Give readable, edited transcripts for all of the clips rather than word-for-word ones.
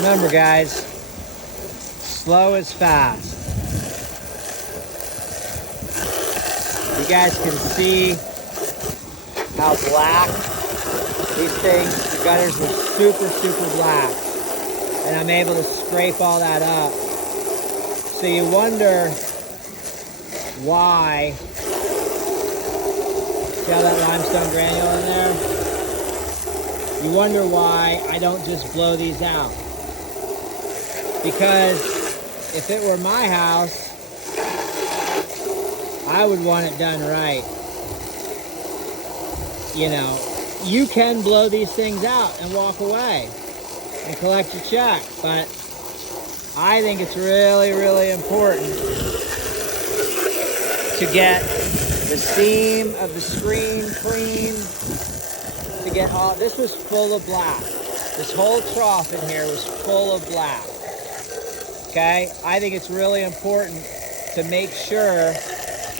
Remember, guys, slow is fast. You guys can see how black these things, the gutters are super black. And I'm able to scrape all that up. So you wonder why. See how that limestone granule in there? You wonder why I don't just blow these out. Because if it were my house, I would want it done right. You know, you can blow these things out and walk away and collect your check, but I think it's really important to get the seam of the screen clean, to get all, this was full of black. This whole trough in here was full of black. Okay, I think it's really important to make sure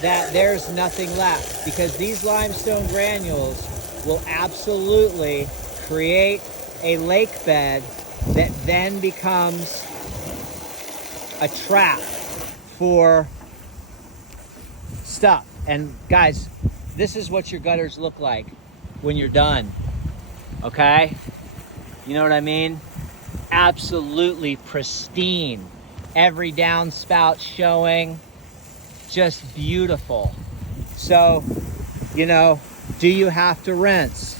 that there's nothing left, because these limestone granules will absolutely create a lake bed that then becomes a trap for stuff. And guys, this is what your gutters look like when you're done. Okay? You know what I mean? Absolutely pristine. Every downspout showing. Just beautiful. So, you know, do you have to rinse?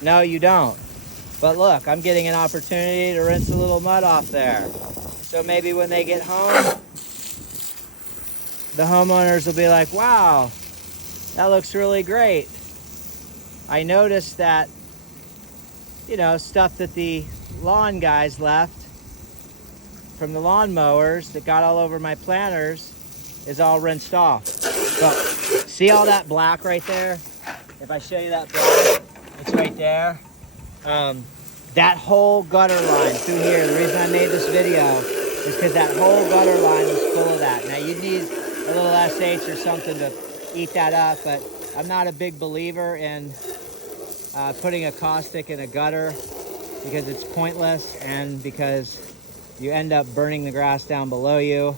No, you don't. But look, I'm getting an opportunity to rinse a little mud off there. So maybe when they get home, the homeowners will be like, wow, that looks really great. I noticed that, you know, stuff that the lawn guys left from the lawn mowers that got all over my planters is all rinsed off. So, see all that black right there? If I show you that black, it's right there. That whole gutter line through here, the reason I made this video is because that whole gutter line was full of that. Now you'd need a little SH or something to eat that up, but I'm not a big believer in putting a caustic in a gutter because it's pointless and because you end up burning the grass down below you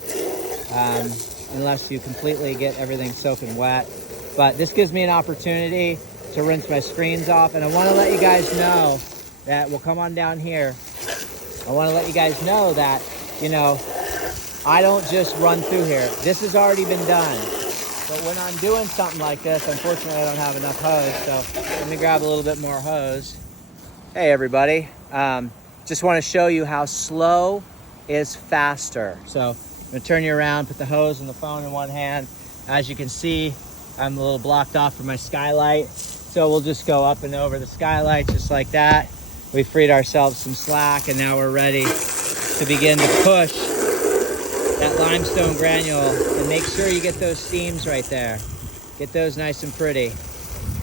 unless you completely get everything soaking wet. But this gives me an opportunity to rinse my screens off, and I want to let you guys know that we'll come on down here. I want to let you guys know that, you know, I don't just run through here. This has already been done. But when I'm doing something like this, unfortunately I don't have enough hose, so let me grab a little bit more hose. Hey everybody, just want to show you how slow is faster. So I'm going to turn you around, put the hose and the phone in one hand. As you can see, I'm a little blocked off from my skylight. So we'll just go up and over the skylight just like that. We freed ourselves some slack, and now we're ready to begin to push that limestone granule, and make sure you get those seams right there. Get those nice and pretty,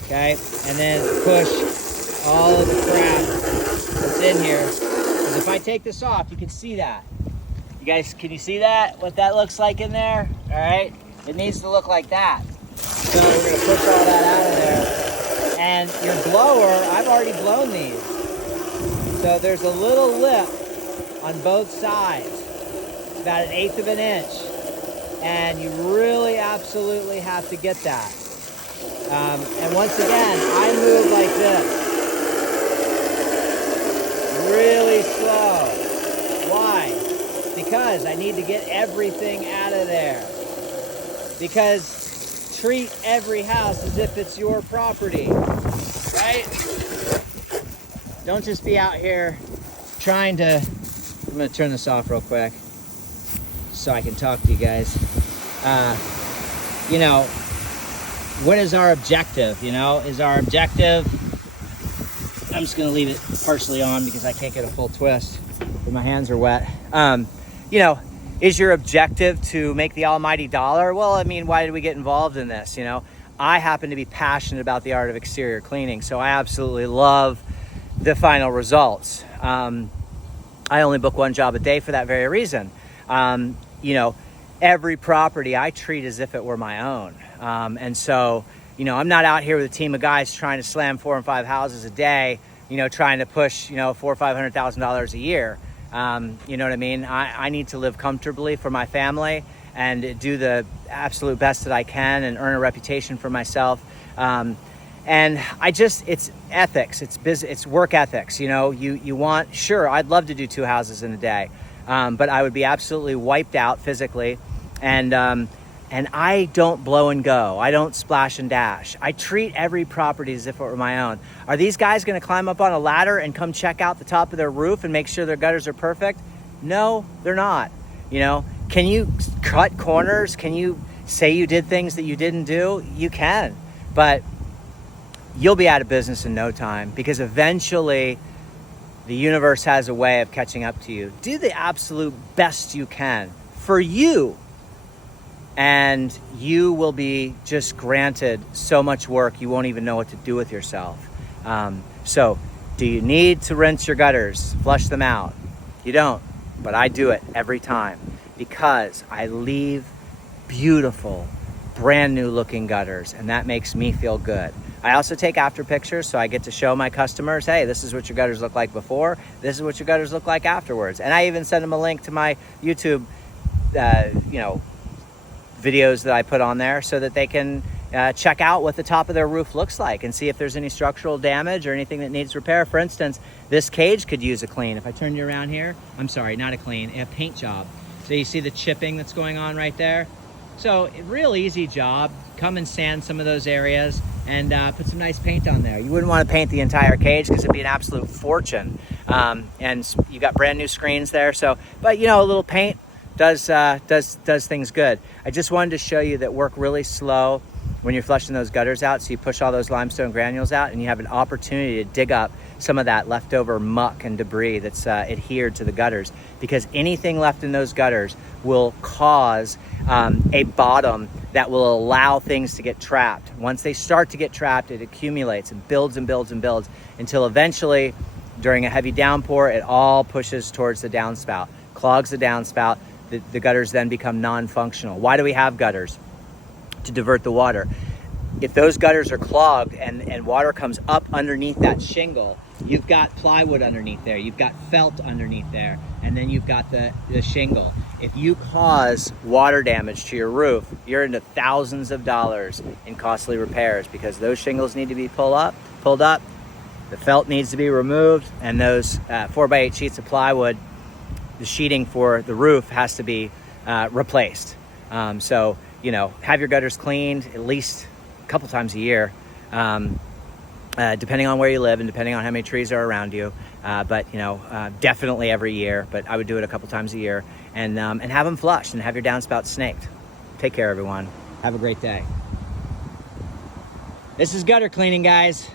okay? And then push all of the crap that's in here. Because if I take this off, you can see that. You guys, can you see that? What that looks like in there? All right? It needs to look like that. So we're gonna push all that out of there. And your blower, I've already blown these. So there's a little lip on both sides, about 1/8 of an inch. And you really absolutely have to get that. And once again, I move like this. Really slow. Why? Because I need to get everything out of there. Because treat every house as if it's your property, right? Don't just be out here trying to, I'm gonna turn this off real quick so I can talk to you guys. You know, what is our objective? You know, is our objective, I'm just gonna leave it partially on because I can't get a full twist, but my hands are wet. You know, is your objective to make the almighty dollar? Well, I mean, why did we get involved in this? You know, I happen to be passionate about the art of exterior cleaning, so I absolutely love the final results. I only book one job a day for that very reason. You know, every property I treat as if it were my own. And so, you know, I'm not out here with a team of guys trying to slam 4 and 5 houses a day, you know, trying to push, you know, $400,000 or $500,000 a year. You know what I mean? I need to live comfortably for my family and do the absolute best that I can and earn a reputation for myself. And it's ethics, it's work ethics. You know, you want, sure, I'd love to do 2 houses in a day, but I would be absolutely wiped out physically. And I don't blow and go. I don't splash and dash. I treat every property as if it were my own. Are these guys gonna climb up on a ladder and come check out the top of their roof and make sure their gutters are perfect? No, they're not. You know, can you cut corners? Can you say you did things that you didn't do? You can, but you'll be out of business in no time, because eventually the universe has a way of catching up to you. Do the absolute best you can for you, and you will be just granted so much work you won't even know what to do with yourself. So do you need to rinse your gutters, flush them out? You don't, but I do it every time, because I leave beautiful, brand new looking gutters, and that makes me feel good. I also take after pictures, so I get to show my customers, hey, this is what your gutters look like before, this is what your gutters look like afterwards. And I even send them a link to my YouTube, videos that I put on there, so that they can check out what the top of their roof looks like and see if there's any structural damage or anything that needs repair. For instance, this cage could use a clean. If I turn you around here, I'm sorry, not a clean, a paint job. So you see the chipping that's going on right there? So real easy job. Come and sand some of those areas and put some nice paint on there. You wouldn't want to paint the entire cage because it'd be an absolute fortune. And you got brand new screens there. So, but you know, a little paint does things good. I just wanted to show you that work really slow when you're flushing those gutters out. So you push all those limestone granules out, and you have an opportunity to dig up some of that leftover muck and debris that's adhered to the gutters, because anything left in those gutters will cause a bottom that will allow things to get trapped. Once they start to get trapped, it accumulates and builds and builds and builds until eventually, during a heavy downpour, it all pushes towards the downspout, clogs the downspout. The gutters then become non-functional. Why do we have gutters? To divert the water. If those gutters are clogged and water comes up underneath that shingle, you've got plywood underneath there, you've got felt underneath there, and then you've got the shingle. If you cause water damage to your roof, you're into thousands of dollars in costly repairs, because those shingles need to be pulled up, the felt needs to be removed, and those 4x8 sheets of plywood, the sheeting for the roof has to be replaced. So, you know, have your gutters cleaned at least a couple times a year, depending on where you live and depending on how many trees are around you. But, you know, definitely every year, but I would do it a couple times a year, and have them flushed and have your downspouts snaked. Take care, everyone. Have a great day. This is gutter cleaning, guys.